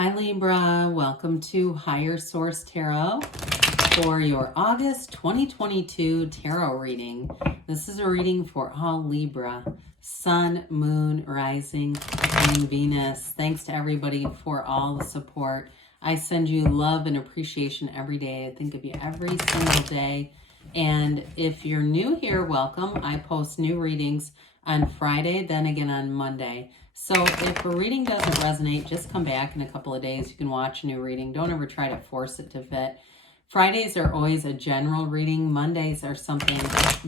Hi Libra, welcome to Higher Source Tarot for your August 2022 tarot reading. This is a reading for all Libra, Sun, Moon, Rising, and Venus. Thanks to everybody for all the support. I send you love and appreciation every day. I think of you every single day. And if you're new here, welcome. I post new readings on Friday, then again on Monday. So if a reading doesn't resonate, just come back in a couple of days. You can watch a new reading. Don't ever try to force it to fit. Fridays are always a general reading. Mondays are something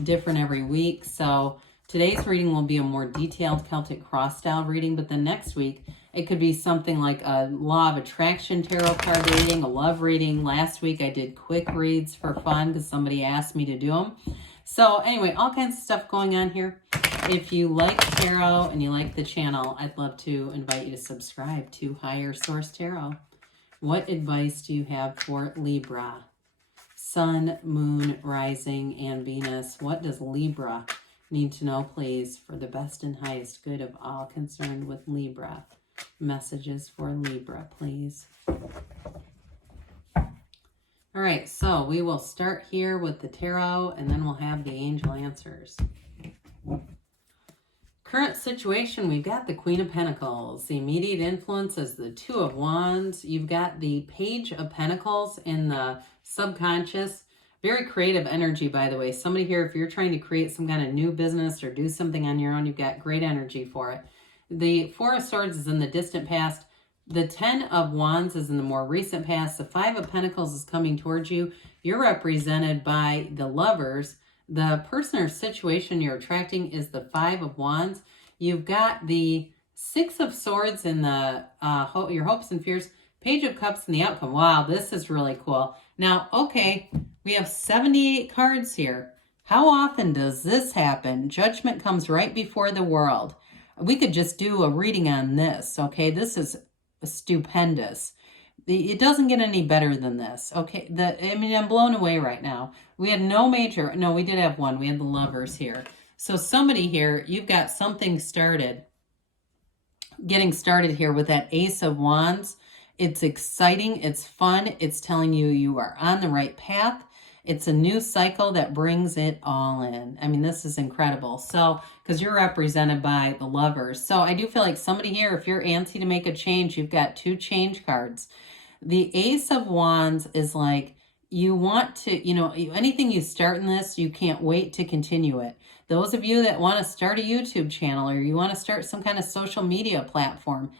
different every week. So today's reading will be a more detailed Celtic cross style reading, but then next week it could be something like a law of attraction tarot card reading, a love reading. Last week I did quick reads for fun because somebody asked me to do them. So anyway, all kinds of stuff going on here. If you like tarot and you like the channel, I'd love to invite you to subscribe to Higher Source Tarot. What advice do you have for Libra? Sun, Moon, Rising, and Venus. What does Libra need to know, please, for the best and highest good of all concerned with Libra? Messages for Libra, please. All right, so we will start here with the tarot, and then we'll have the angel answers. Current situation, we've got the Queen of Pentacles. The immediate influence is the Two of Wands. You've got the Page of Pentacles in the subconscious. Very creative energy, by the way. Somebody here, if you're trying to create some kind of new business or do something on your own, you've got great energy for it. The Four of Swords is in the distant past. The Ten of Wands is in the more recent past. The Five of Pentacles is coming towards you. You're represented by the Lovers. The person or situation you're attracting is the Five of Wands. You've got the Six of Swords in the your hopes and fears. Page of Cups in the outcome. Wow, this is really cool. Now, okay, we have 78 cards here. How often does this happen? Judgment comes right before the world. We could just do a reading on this, okay? This is stupendous. It doesn't get any better than this, okay? I'm blown away right now. We had no major, no, we did have one. We had the Lovers here. So somebody here, you've got something started, getting started here with that Ace of Wands. It's exciting. It's fun. It's telling you you are on the right path. It's a new cycle that brings it all in. I mean, this is incredible. So, because you're represented by the Lovers. So I do feel like somebody here, if you're antsy to make a change, you've got two change cards. The Ace of Wands is like, you want to, anything you start in this, you can't wait to continue it. Those of you that want to start a YouTube channel or you want to start some kind of social media platform,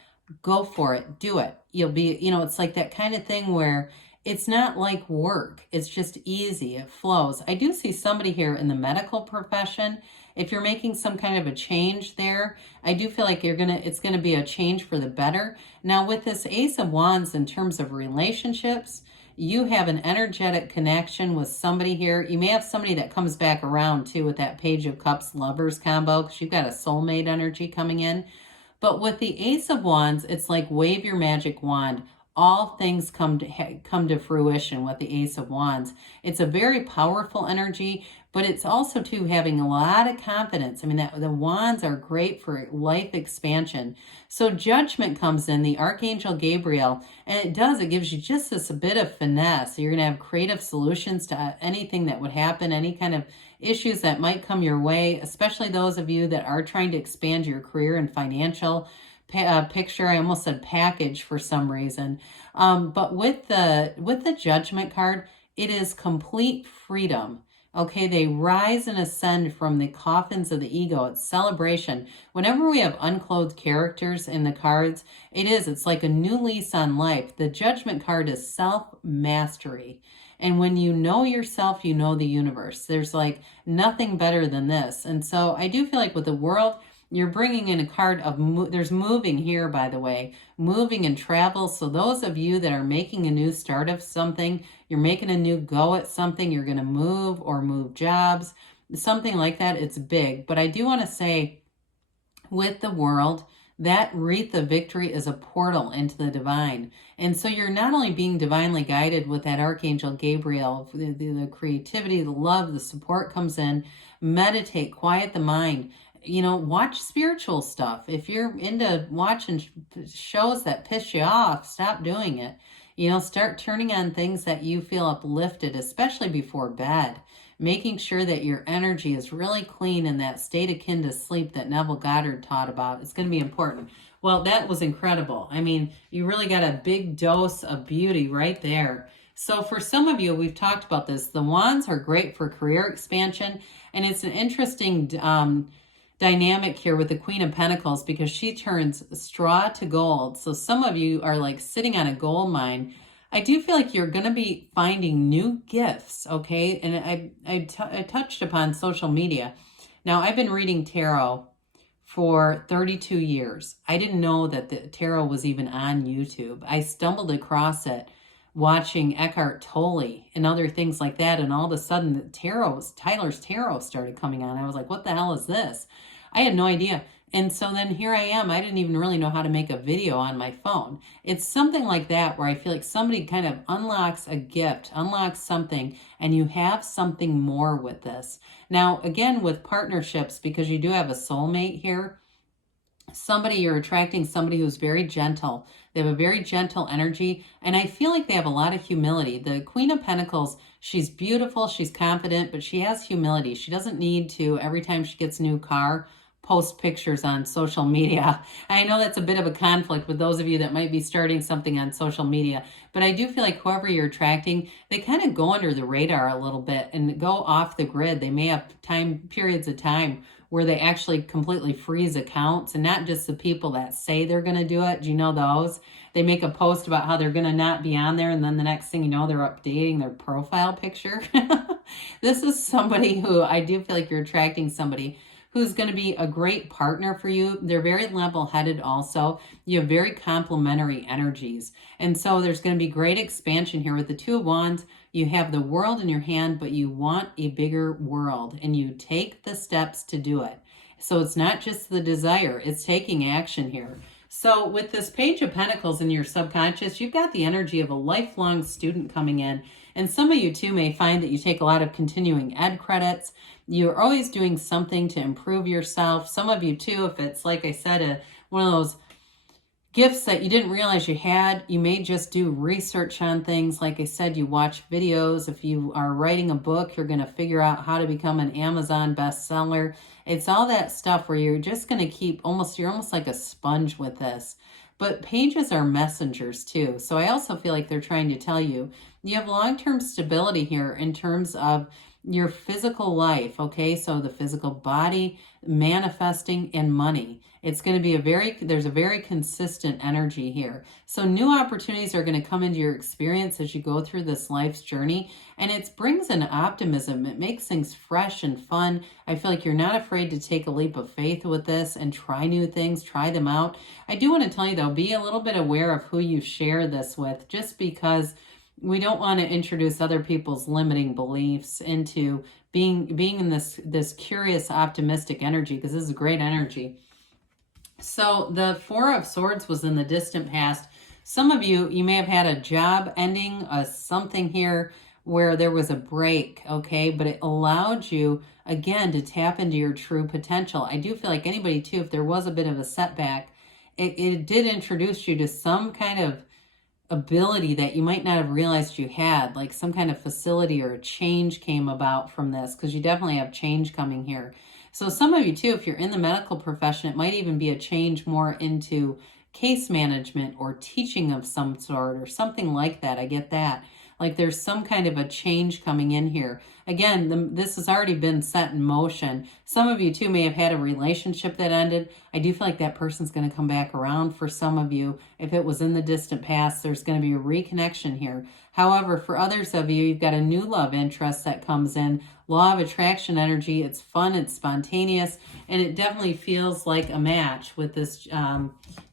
go for it. Do it. You'll be, it's like that kind of thing where it's not like work. It's just easy. It flows. I do see somebody here in the medical profession. If you're making some kind of a change there, I do feel like it's going to be a change for the better. Now with this Ace of Wands in terms of relationships, you have an energetic connection with somebody here. You may have somebody that comes back around too with that Page of Cups Lovers combo because you've got a soulmate energy coming in. But with the Ace of Wands, it's like wave your magic wand. All things come to fruition with the Ace of Wands. It's a very powerful energy, but it's also too having a lot of confidence. I mean, the wands are great for life expansion. So judgment comes in, the Archangel Gabriel, and it gives you just this a bit of finesse. You're going to have creative solutions to anything that would happen, any kind of issues that might come your way, especially those of you that are trying to expand your career and financial picture. I almost said package for some reason. But with the Judgment card, it is complete freedom. Okay, they rise and ascend from the coffins of the ego. It's celebration. Whenever we have unclothed characters in the cards, it's like a new lease on life. The Judgment card is self-mastery. And when you know yourself, you know the universe. There's like nothing better than this. And so I do feel like with the world, you're bringing in a card of, there's moving here, by the way, moving and travel. So those of you that are making a new start of something, you're making a new go at something, you're going to move or move jobs, something like that, it's big. But I do want to say with the world, that wreath of victory is a portal into the divine. And so you're not only being divinely guided with that Archangel Gabriel, the creativity, the love, the support comes in, meditate, quiet the mind. you know, watch spiritual stuff. If you're into watching shows that piss you off, stop doing it. You know, start turning on things that you feel uplifted, especially before bed. Making sure that your energy is really clean in that state akin to sleep that Neville Goddard taught about. It's going to be important. Well, that was incredible. I mean, you really got a big dose of beauty right there. So for some of you, we've talked about this. The wands are great for career expansion. And it's an interesting dynamic here with the Queen of Pentacles because she turns straw to gold. So some of you are like sitting on a gold mine. I do feel like you're going to be finding new gifts, okay? And I touched upon social media. Now, I've been reading tarot for 32 years. I didn't know that the tarot was even on YouTube. I stumbled across it watching Eckhart Tolle and other things like that, and all of a sudden the Tyler's Tarot started coming on. I was like, what the hell is this? I had no idea. And so then here I am. I didn't even really know how to make a video on my phone. It's something like that where I feel like somebody kind of unlocks a gift, unlocks something, and you have something more with this. Now, again, with partnerships, because you do have a soulmate here, you're attracting somebody who's very gentle. They have a very gentle energy, and I feel like they have a lot of humility. The Queen of Pentacles, she's beautiful, she's confident, but she has humility. She doesn't need to, every time she gets a new car, post pictures on social media. I know that's a bit of a conflict with those of you that might be starting something on social media, but I do feel like whoever you're attracting, they kind of go under the radar a little bit and go off the grid. They may have periods of time where they actually completely freeze accounts, and not just the people that say they're going to do it. Do you know those? They make a post about how they're going to not be on there, and then the next thing you know, they're updating their profile picture. This is somebody who I do feel like you're attracting somebody who's going to be a great partner for you. They're very level-headed also. You have very complementary energies. And so there's going to be great expansion here with the Two of Wands. You have the world in your hand, but you want a bigger world, and you take the steps to do it. So it's not just the desire, it's taking action here. So with this Page of Pentacles in your subconscious, you've got the energy of a lifelong student coming in. And some of you too may find that you take a lot of continuing ed credits. You're always doing something to improve yourself. Some of you too, if it's like I said, one of those gifts that you didn't realize you had, you may just do research on things. Like I said, you watch videos. If you are writing a book, you're going to figure out how to become an Amazon bestseller. It's all that stuff where you're just going to keep you're almost like a sponge with this. But pages are messengers too. So I also feel like they're trying to tell you, you have long-term stability here in terms of your physical life, okay? So the physical body, manifesting, and money. It's going to be there's a very consistent energy here. So new opportunities are going to come into your experience as you go through this life's journey, and it brings an optimism. It makes things fresh and fun. I feel like you're not afraid to take a leap of faith with this and try new things, try them out. I do want to tell you though, be a little bit aware of who you share this with, just because we don't want to introduce other people's limiting beliefs into being in this curious, optimistic energy, because this is great energy. So the Four of Swords was in the distant past. Some of you may have had a job ending, something here where there was a break, okay? But it allowed you, again, to tap into your true potential. I do feel like anybody, too, if there was a bit of a setback, it did introduce you to some kind of ability that you might not have realized you had, like some kind of facility or a change came about from this, because you definitely have change coming here. So some of you too, if you're in the medical profession, it might even be a change more into case management or teaching of some sort or something like that. I get that. Like there's some kind of a change coming in here. Again, this has already been set in motion. Some of you too may have had a relationship that ended. I do feel like that person's going to come back around for some of you. If it was in the distant past, there's going to be a reconnection here. However, for others of you, you've got a new love interest that comes in. Law of attraction energy. It's fun, it's spontaneous, and it definitely feels like a match with this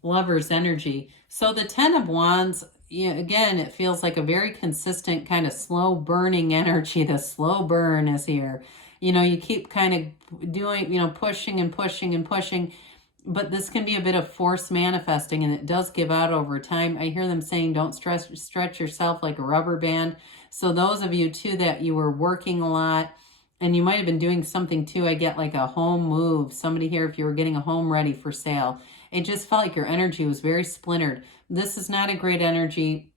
lover's energy. So the Ten of Wands, again, it feels like a very consistent kind of slow burning energy. The slow burn is here. You keep kind of doing, pushing and pushing and pushing, but this can be a bit of force manifesting, and it does give out over time. I hear them saying, don't stretch yourself like a rubber band. So those of you too that you were working a lot, And you might have been doing something too. I get like a home move. Somebody here, if you were getting a home ready for sale, it just felt like your energy was very splintered. This is not a great energy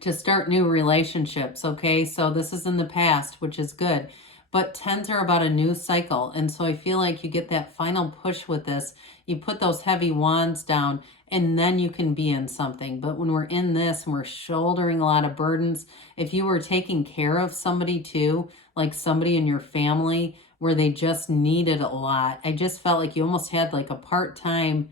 to start new relationships, okay? So this is in the past, which is good. But 10s are about a new cycle. And so I feel like you get that final push with this. You put those heavy wands down and then you can be in something. But when we're in this and we're shouldering a lot of burdens, if you were taking care of somebody too, like somebody in your family where they just needed a lot, I just felt like you almost had like a part-time,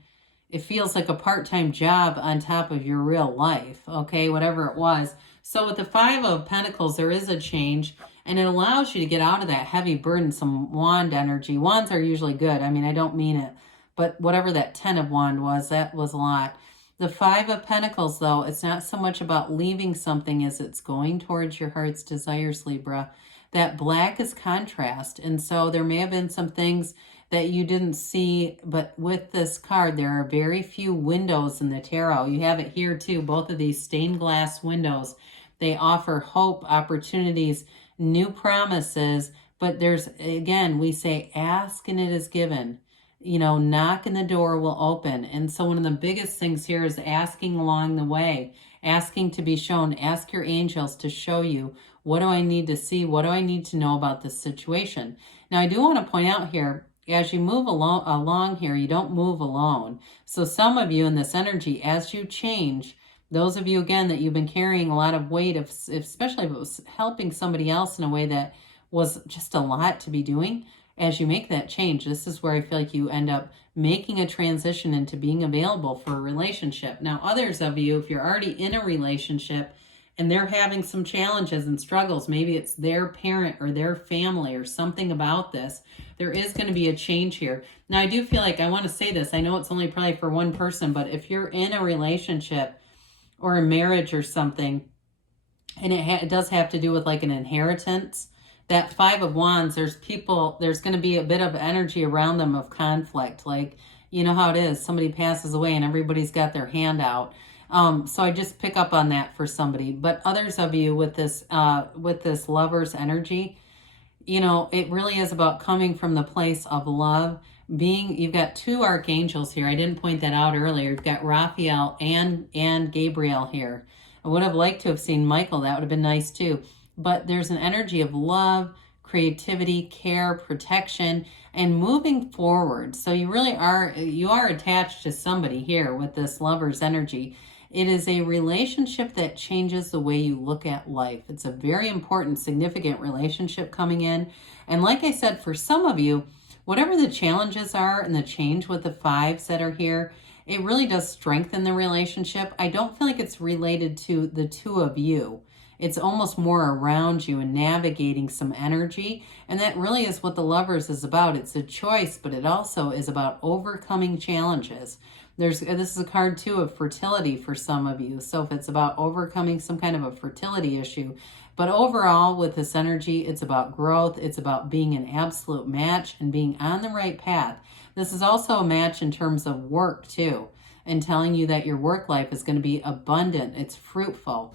it feels like a part-time job on top of your real life, okay, whatever it was. So with the Five of Pentacles, there is a change, and it allows you to get out of that heavy, burdensome wand energy. Wands are usually good. I mean, I don't mean it, but whatever that 10 of wand was, that was a lot. The Five of Pentacles, though, it's not so much about leaving something as it's going towards your heart's desires, Libra. That black is contrast, and so there may have been some things that you didn't see, but with this card, there are very few windows in the tarot. You have it here too, both of these stained glass windows. They offer hope, opportunities, new promises, but there's, again, we say ask and it is given. You know, knock and the door will open. And so one of the biggest things here is asking along the way, asking to be shown. Ask your angels to show you, what do I need to see? What do I need to know about this situation? Now, I do want to point out here, as you move along here, you don't move alone. So some of you in this energy, as you change, those of you, again, that you've been carrying a lot of weight, especially if it was helping somebody else in a way that was just a lot to be doing, as you make that change, this is where I feel like you end up making a transition into being available for a relationship. Now, others of you, if you're already in a relationship, and they're having some challenges and struggles, maybe it's their parent or their family or something about this, there is going to be a change here. Now, I do feel like I want to say this. I know it's only probably for one person, but if you're in a relationship or a marriage or something, and it does have to do with like an inheritance, that Five of Wands, there's going to be a bit of energy around them of conflict. Like, you know how it is. Somebody passes away and everybody's got their hand out. So I just pick up on that for somebody. But others of you with this lover's energy, you know, it really is about coming from the place of love. You've got two archangels here. I didn't point that out earlier. You've got Raphael and Gabriel here. I would have liked to have seen Michael. That would have been nice too. But there's an energy of love, creativity, care, protection, and moving forward. So you are attached to somebody here with this lover's energy. It is a relationship that changes the way you look at life. It's a very important, significant relationship coming in. And like I said, for some of you, whatever the challenges are and the change with the fives that are here, it really does strengthen the relationship. I don't feel like it's related to the two of you. It's almost more around you and navigating some energy. And that really is what the Lovers is about. It's a choice, but it also is about overcoming challenges. This is a card too of fertility for some of you. So if it's about overcoming some kind of a fertility issue, but overall with this energy, it's about growth. It's about being an absolute match and being on the right path. This is also a match in terms of work too, and telling you that your work life is going to be abundant. It's fruitful.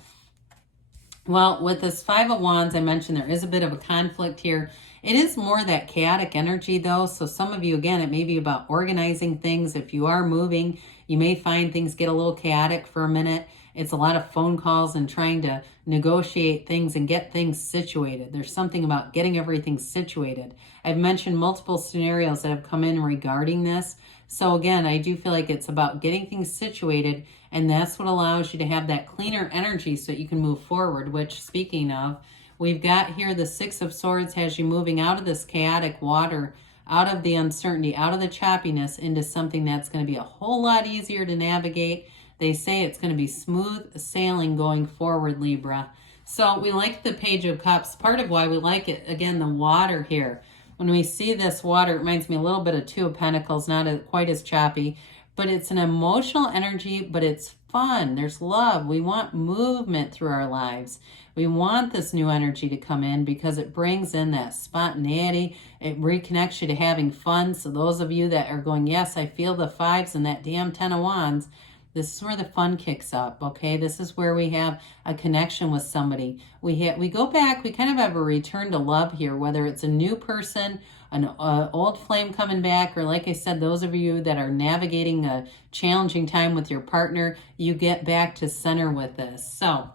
Well, with this Five of Wands, I mentioned there is a bit of a conflict here. It is more that chaotic energy though. So some of you, again, it may be about organizing things. If you are moving, you may find things get a little chaotic for a minute. It's a lot of phone calls and trying to negotiate things and get things situated. There's something about getting everything situated. I've mentioned multiple scenarios that have come in regarding this. So again, I do feel like it's about getting things situated, and that's what allows you to have that cleaner energy so that you can move forward, which, speaking of, we've got here the Six of Swords has you moving out of this chaotic water, out of the uncertainty, out of the choppiness into something that's going to be a whole lot easier to navigate. They say it's going to be smooth sailing going forward, Libra. So we like the Page of Cups. Part of why we like it, again, the water here. When we see this water, it reminds me a little bit of Two of Pentacles, not quite as choppy, but it's an emotional energy, but it's fun. There's love. We want movement through our lives. We want this new energy to come in because it brings in that spontaneity. It reconnects you to having fun. So those of you that are going, yes, I feel the fives and that damn 10 of Wands, This is where the fun kicks up, okay? This is where we have a connection with somebody. We go back, we kind of have a return to love here, whether it's a new person, an old flame coming back, or like I said, those of you that are navigating a challenging time with your partner, you get back to center with this. So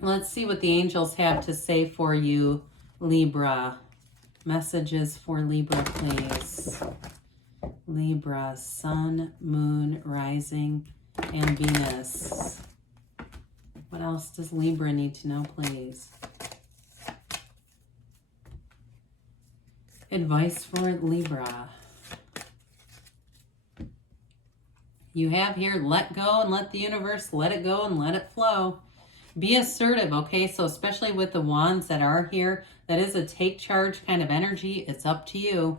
let's see what the angels have to say for you, Libra. Messages for Libra, please. Libra, Sun, Moon, Rising, and Venus. What else does Libra need to know, please? Advice for Libra. You have here, let go and let the universe let it go and let it flow. Be assertive, okay? So especially with the wands that are here, that is a take charge kind of energy. It's up to you.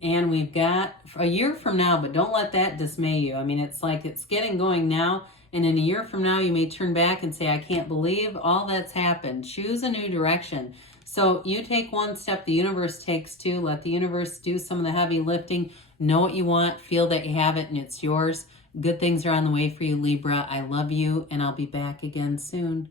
And we've got a year from now, but don't let that dismay you. I mean, it's like it's getting going now. And in a year from now, you may turn back and say, I can't believe all that's happened. Choose a new direction. So you take one step, the universe takes two. Let the universe do some of the heavy lifting. Know what you want, feel that you have it, and it's yours. Good things are on the way for you, Libra. I love you, and I'll be back again soon.